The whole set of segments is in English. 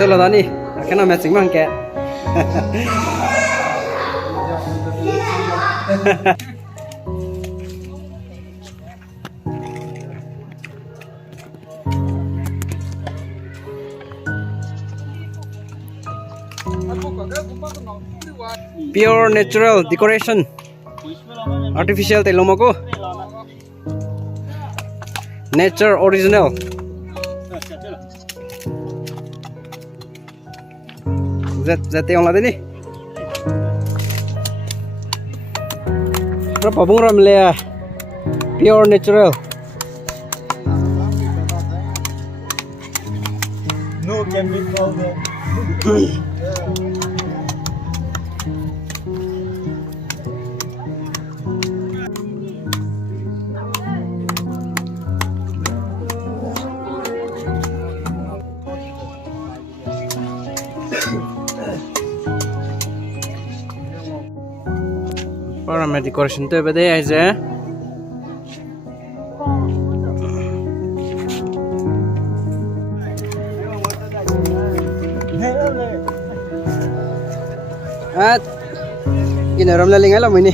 tuh lo tadi, karena matching mangke. Pure natural decoration, artificial telomako, nature original. Zat yang lain nih. Berapa bunga ramlia? Pure natural. No chemical. Para decoration tuh beda aja. Gini orang laling alam ini.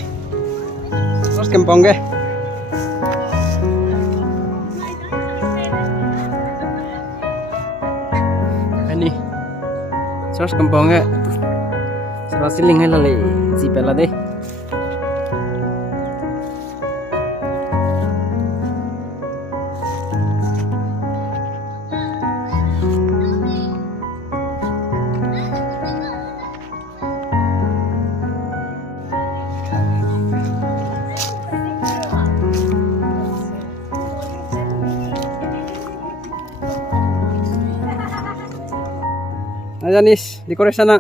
Terus kempong ke? Ini. Terus kempong ke? Terus siling alam lagi. Si pela deh. Ayan nis, dekorasyon na.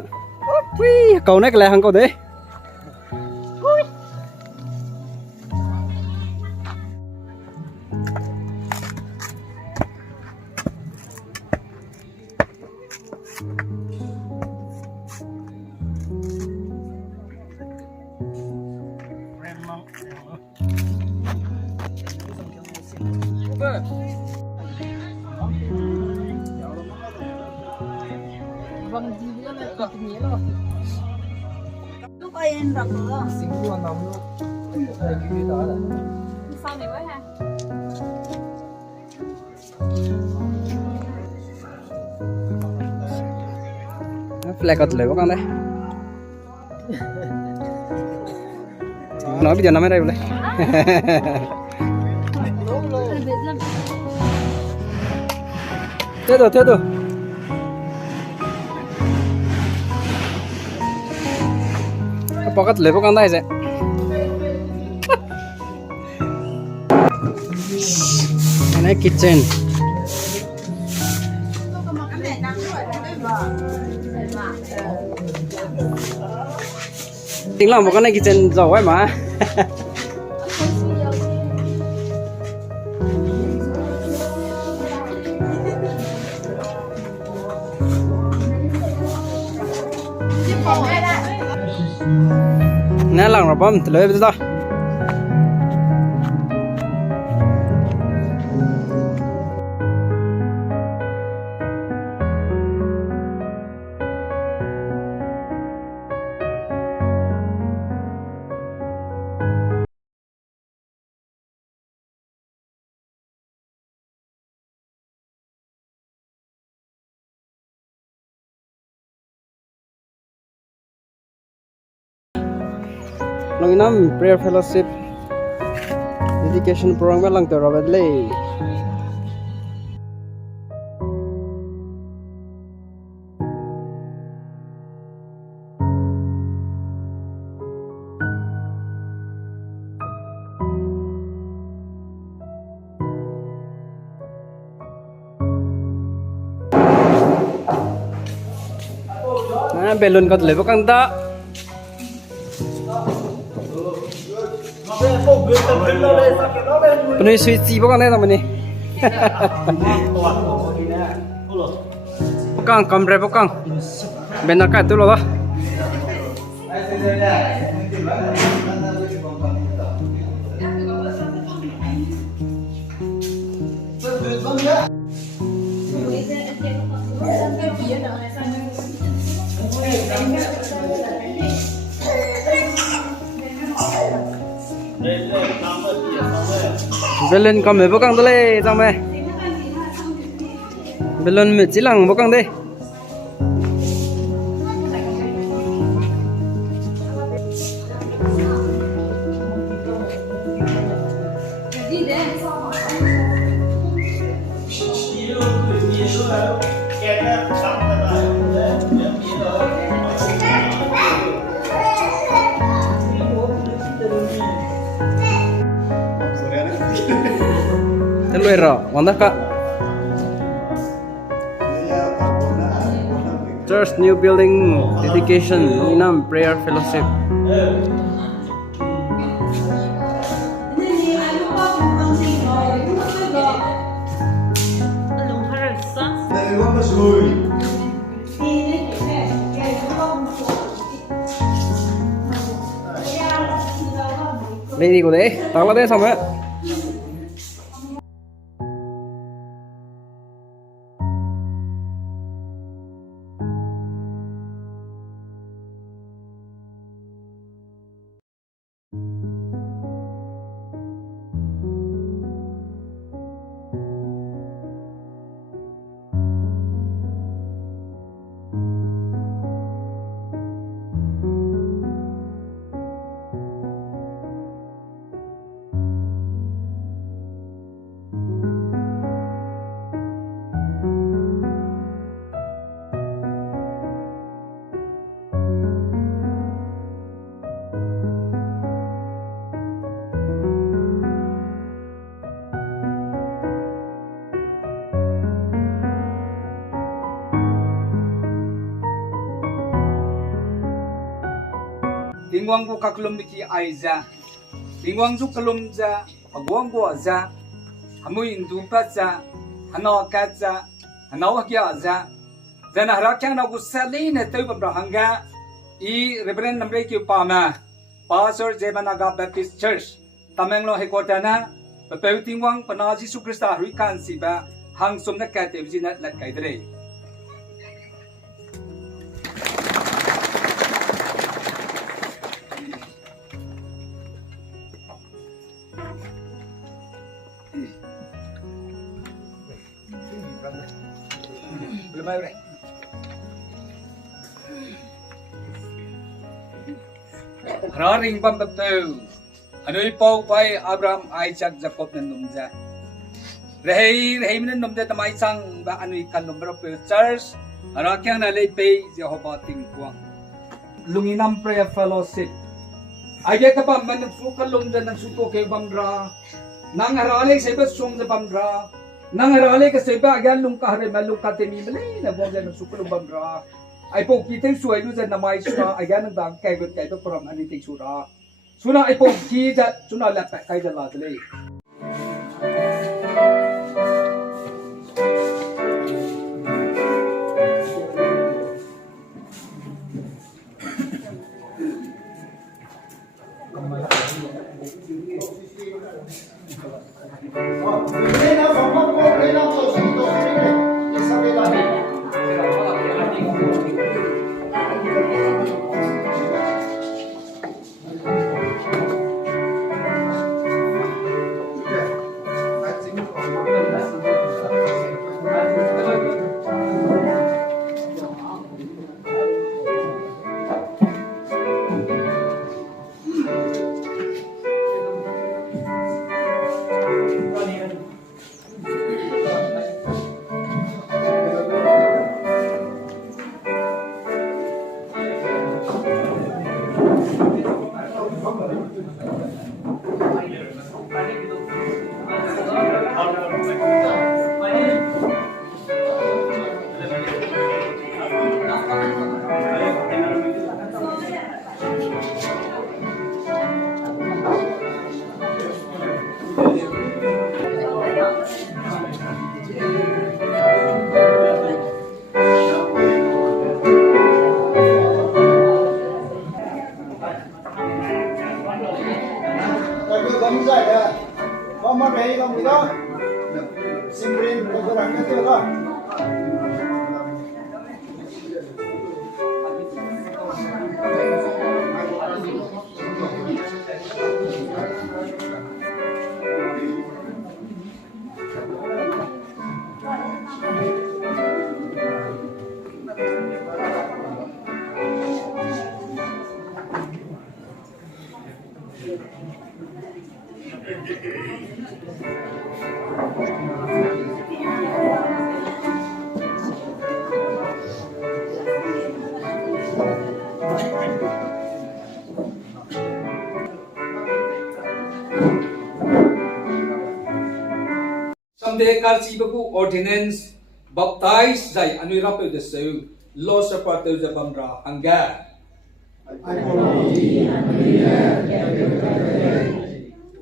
Wih, kau na kailangan ko deh. Bang Jiwa na katingin lo. Lúc ai đặt nữa. Sinh luôn nóng luôn. Đây cái đó là. Sau này mới ha. Flag cột lửa con đây. Nói bây giờ nằm ở đây rồi. Thế rồi. Pocket lửa con đây rồi. Này kitchen. Tính là một con này kitchen giàu ấy mà. Nè lòng rồi bom, lấy bây giờ. Lungyinam prayer fellowship dedication program lang to Robert Lay. Nah, belon kau lepo kang tak. Penuh suci bukan ya teman nih. Bukan kamera bukan. Benar kan itu loh. Belon cầm về bốc căng đây trong mẹ. Belon mệt chỉ lằng bốc căng đây. Telur era, mana kak? Church new building dedication, Lungyinam prayer fellowship. Đây đi của đấy, tao là đây xong á. Bingwang ko kaklum ki aiza, bingwang zu kalum za, agwang ko za, hamuy indupa za, hanaw kat za, hanaw kya za, zana harakyang na gusali na tayo pabrahanga, Reverend Namre ki upama, Pastor Jebanaga Baptist Church, Tamenglo headquarter na, papawitingwang panaji su Krista harikan siba, hang sum na kate vizina lat kaidre. Belum ayo deh. Raring pambatu. Anoy pau pai Abraham Isaac Jacob na numja. Rehi na numja tamay sang ba anoy kanumbra pe church. Arakyang na lepe Jehovah tingkuang. Lungyinam prayer fellowship. Ayat apa manfu kalumja ng suko kay bamra. Nang harale sa iba sung sa bamra. Nang harale ka sa iba agad lung kahare malung katemi malay na buwag ng suko ng bamra. Ay po kitay suway doon na may sura agad ng dang kaigot kayo from aniting sura. Suna ay po kita suna lapat kayo na ladali. Someday kasi baku ordinance baptize zai anui rapu de seu lo separate de bamra angga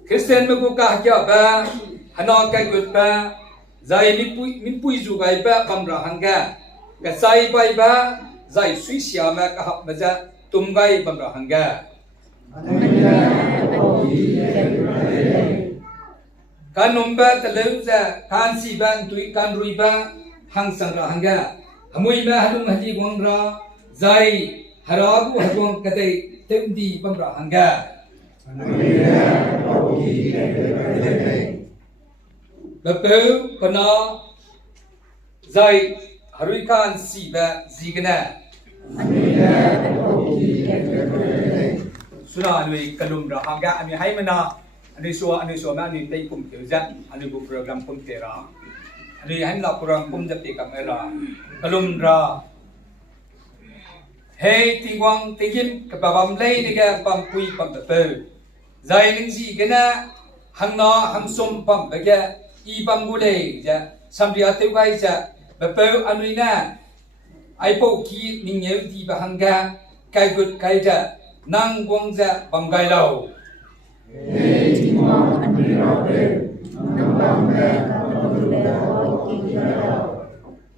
Christian baku kah kya ba hana kai gut ba zai min pui zu gai ba bamra angga ka sai bai ba zai sui sia ma ka hap baja tum gai bamra angga kan nomba teleu za kan si ban tui kan rui ba hang sang ra hanga hamui ma halung haji wang ra zai haragu hagong kadai temdi bang ra hanga bapeu kana zai harui kan si ba zigna suna lui kalum ra hanga ami hai mana Ani suwa ma ani tay kum teuja ani bu program kum tera ani han la kurang kum jati kamera kalum ra hey tingwang tingin kabam lei ni ga pam pui pam pe zai ning si gena hang na hang som pam ba ga i pam bu le ja samria teu gai ja ba pe anui na ai po ki ning ye di ba hang ga kai gut kai ja nang gwang ja bam gai lau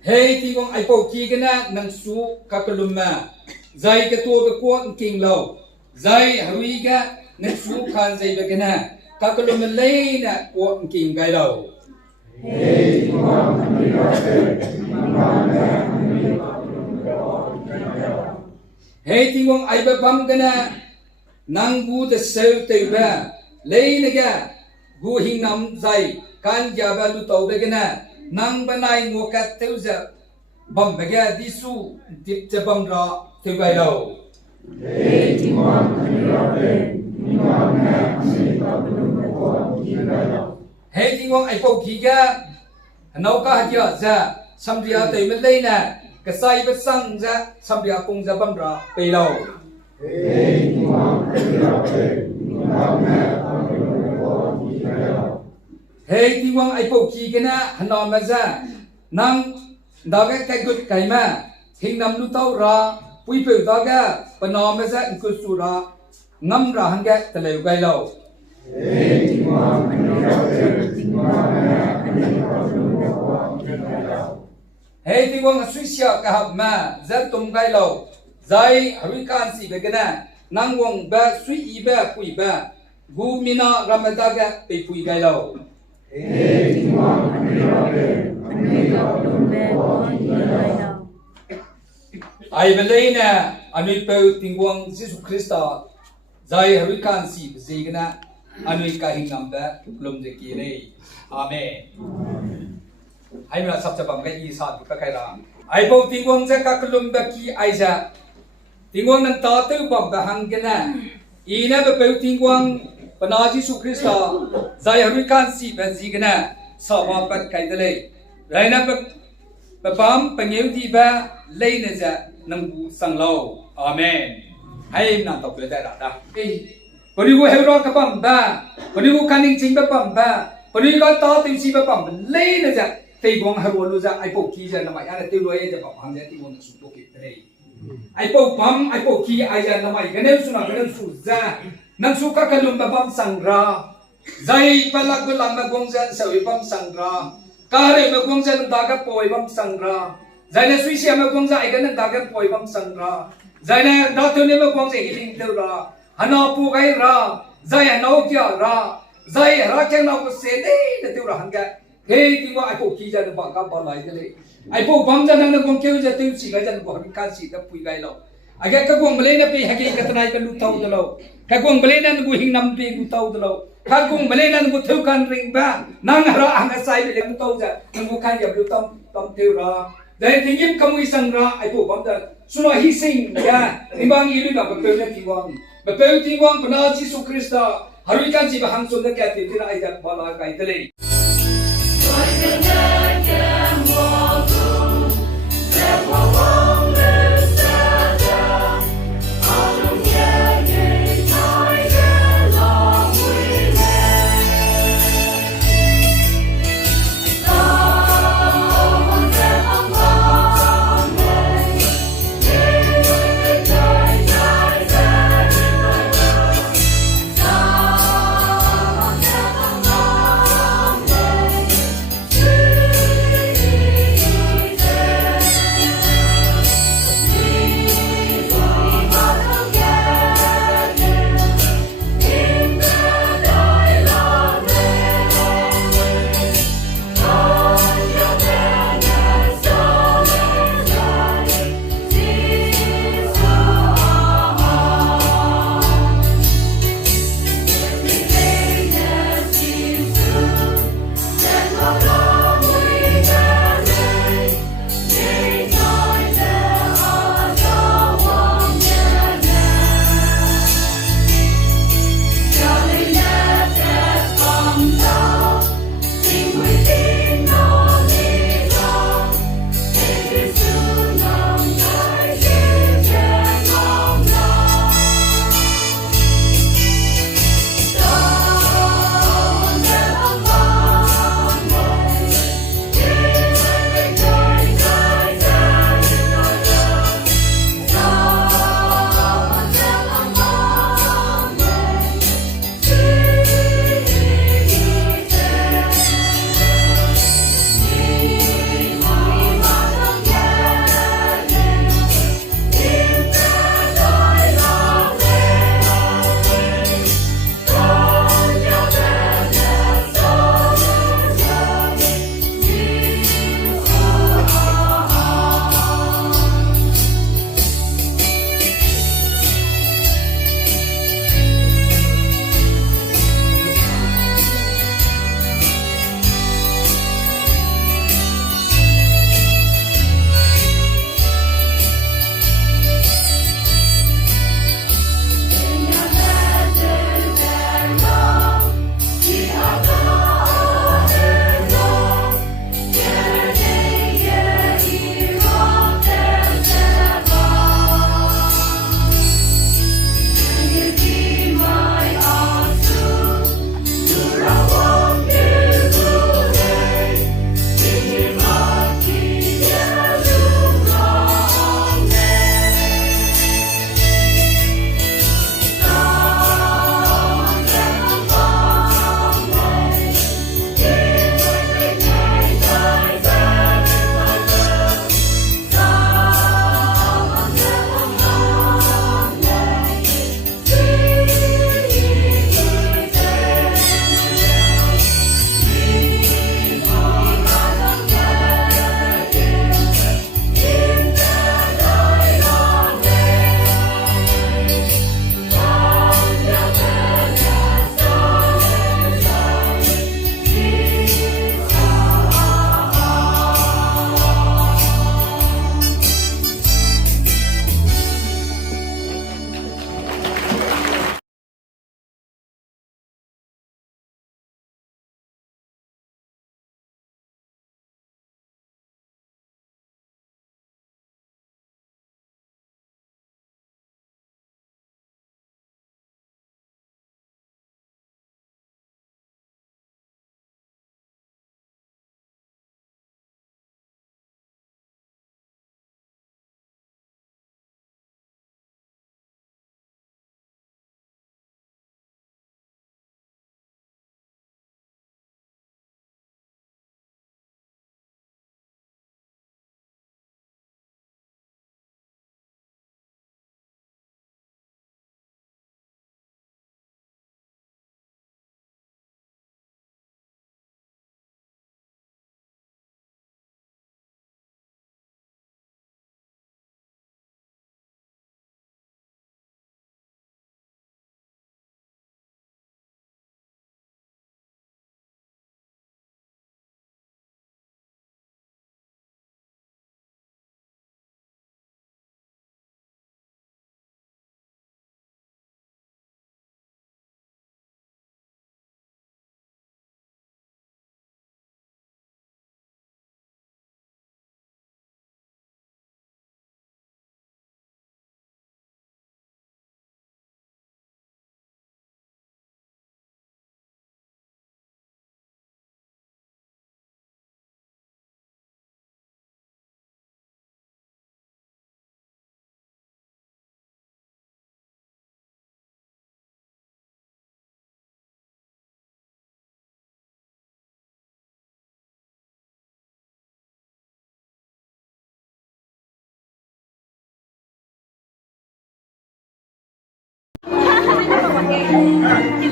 Hey tingong ai po ki gana nang su kakalumma zai ka to be ko king lo zai harui ga nang su khan zai be gana kakalumma lei na ko king gai lo Hey tingong Hey tingong ai ba bam gana nang gu de sel te ba lei na ga gu hing nam zai kan ja ba lu to be gana nang banai ngo ka teu za bam ba ga disu dip cha bam ra teu gai lo Hey tingwang ani ra be tingwang na ani ka bu ko ki gai lo Hey tingwang ai po ki ga nau ka ha za samria te me lei na ka sai ba sang za samria pung za bam ra pe lo Hey tingwang ani ra be tingwang na ani ka ko ki gai lo Hey tingwang ai po ki gana hana ma za nang daga kai gut kai ma hing nam lu tau ra pui pe daga pana ma za ku su ra ngam ra hanga tale gai lo Hey tingwang ani ra be tingwang na ani ka ko ki gai lo Hey tingwang sui sia ka ha ma za tum gai lo zai hari kan si be gana nang wong ba sui i ba pui ba gu mina ramadaga pe pui gai lo Hey tingwang ani ra be ani ka ko ki gai lo Ai belena ani pe tingwang Jesus Christa zai hari kan si be gana ani ka hing nam ba lum je ki re amen Ai mala sab chabam ga i sa ka kai ra ai po tingwang je ka klum ba ki ai ja tingwang nang ta tu bam ba hang gana ina be pe tingwang pana Jesus Christa zai hari kan si be gana sa wa pat kai dele raina pe pam pangeu di ba lei na ja nang bu sang lo amen ai na to pe da da pari wo hero ka pam ba pari wo kaning ching ba pam ba pari ka ta tim si ba pam lei na ja tei bong hero lu ja ai po ki ja na ma ya na te lo ye ja pam hang ja ti won su to ki dele ai po pam ai po ki ai ja na mai ganem su na ganem su za nang su ka kalum ba pam sang ra zai palak bulang ma gong jan sa wi pam sang ra kare ma gong jan da ga poi pam sang ra zai na sui sia ma gong za ai ga na da ga poi pam sang ra zai na da to ne ma gong se hiling te ra hana pu gai ra zai na kya ra zai ra chang na ko se ne na te ra hanga he ti wa ai po ki ja na ba ka ba lai de le ai po pam jan na gong ke ja te si ga jan ko ha ka si da pui gai lo aga ka gong male na pe ha ke ka tanai ka lu thau de lo ka gong male na gu hing nam pe gu tau de lo ka gong male na gu theu kan ring ba nang ra ang sai le mu tau ja nang gu kan ya lu tom tom theu ra dai ti yim kamui sang ra ai po pam da suno hi sing ya nimbang i lu ba pe na ti wang ba pe ti wang pana Jesus Christa hari kan ji ba hang sun da ka ti na ai da ba la kai de le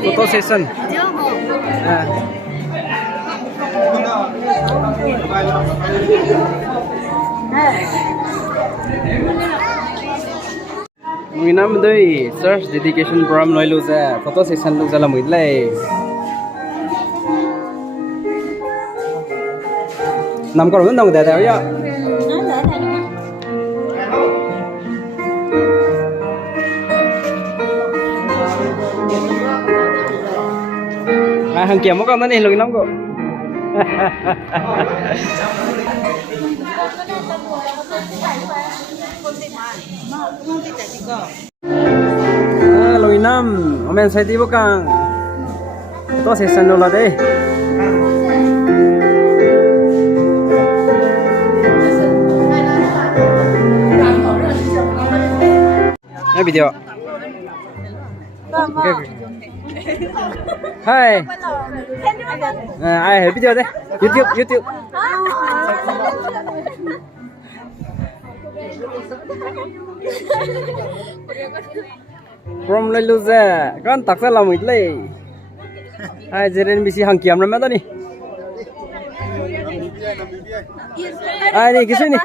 photo session. À. Lungyinam đây search dedication program nói luôn ra photo session luôn ra là mới lại nằm còn vẫn đồng để đéo nhá hàng kiểm một con đó này Lungyinam cô Lungyinam, omen saya tiba kang, tu session dulu deh. Ini video. Hai. Ai video deh? YouTube. From lấy luôn ra, con tắc ra làm ít lấy. Ai giờ đến bisi hàng kiếm rồi mấy đó đi. Ai đi cái gì đi.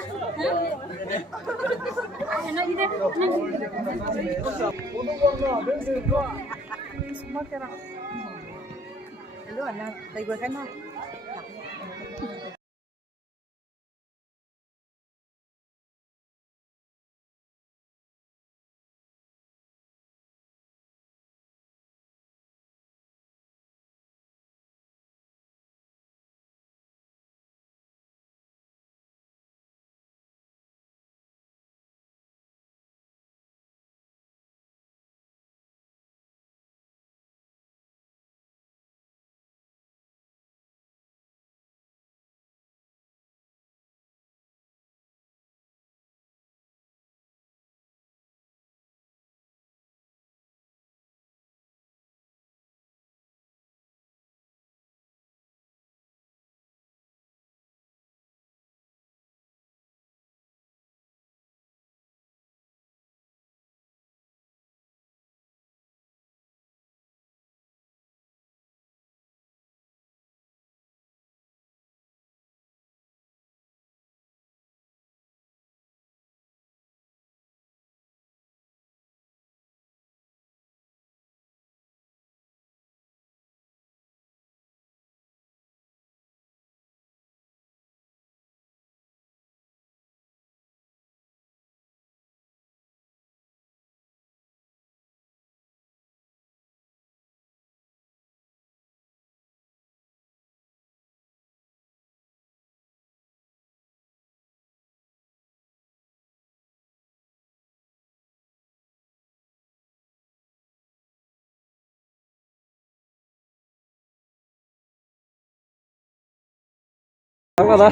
Apa dah?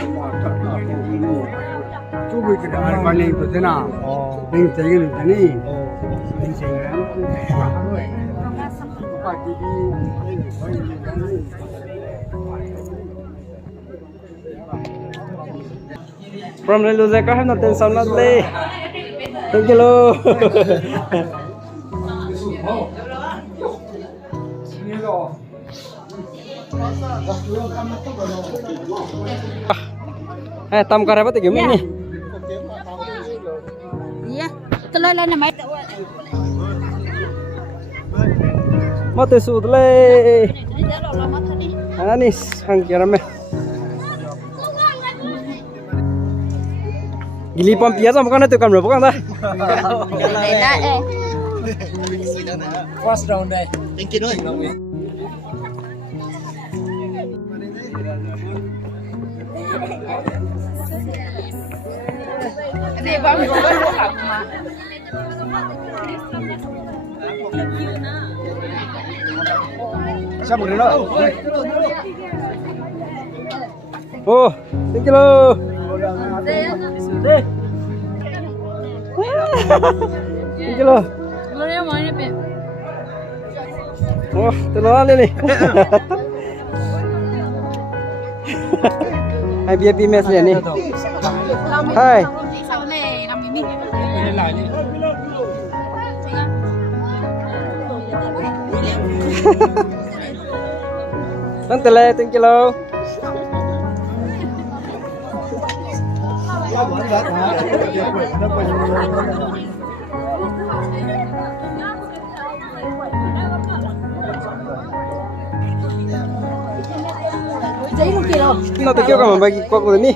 Cuba kita balik ke sana. Dengan tinggal di sini. Di sini. From lấy luôn ra có hết nó tên xong lắm đi. Thank you lo. Tâm có ra bắt kiểu mình đi. Iya, telur lain nama itu. Mau tu sudah le. Anis, hang kira me. Gili pom piasa bukan itu kan bukan dah. First round dah. Thank you noi. Ini bang, Siapa ni nak? Oh, thank you lo. Thank you lo. telur yang mana pe? Oh, telur ada ni. Hai VIP mes ni. Hai. Sau này làm mì. Tante le, thank you lo. Giấy luôn kìa. Nó tôi kêu cả mà bagi kok ini.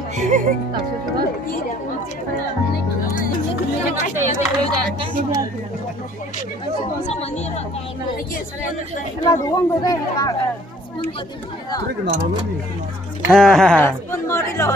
Là đủ không đây? Ha. Con mò đi lột.